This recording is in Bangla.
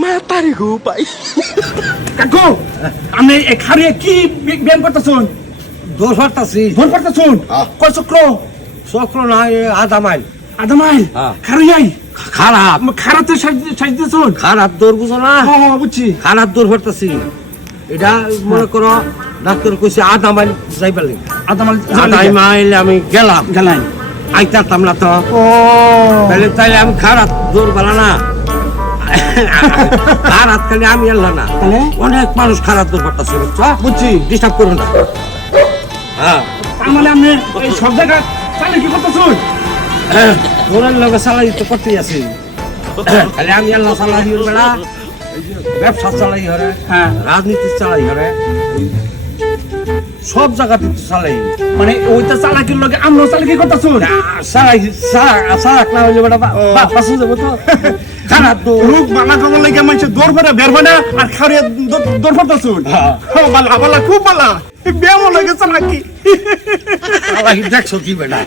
মাতারি গো পাই কাকু আমি এখানে কি ব্যায়াম করতেছুন দৌড় ফাটতাছি ভোর করতেছুন কয় চক্র চক্র না আধা মাইল আধা মাইল হ্যাঁ। খারাই খারাপ খারাতে সাজতেছুন খারাপ দৌড় বুঝো না হ্যাঁ বুঝছি খারাপ দৌড় ফাটতাছি এটা মনে করো ডাক্তার কইছে আধা মাইল যাইবার লাগে আধা মাইল আধা মাইল আমি গেলাম গেলাই আইতাম না তো ও তাইলে আমি খারাপ দৌড় বালা না খারাপ খালি আমি এলাম না তাহলে অনেক মানুষ খারাপ দৌড় ফাটতাছে বুঝছো বুঝছি ডিস্টার্ব করো না হ্যাঁ তার মানে আপনি এই সব জায়গা চালে কি করতেছুন ওরার লগে চালাই তো করতেই আছি খালি আমি আল্লাহ চালাই বেড়া ব্যবসা চালাই হরে হ্যাঁ রাজনীতি চালাই হরে সব জায়গাতে তো চালাই মানে ওইটা চালাকির লগে আমরাও চালাকি করতেছুন চালাই চালাক না হইলে বেটা বাঁচে যাবো তো খারাপ তো রোগ বালা খাবার লাগে মানুষের দৌড় ফেরা বের হয় না আর খাওয়ার দৌড় ফেরতেছুন বালা বালা খুব বালা ব্যায়াম লাগে চালাকি চালাই দেখছো কি বেটা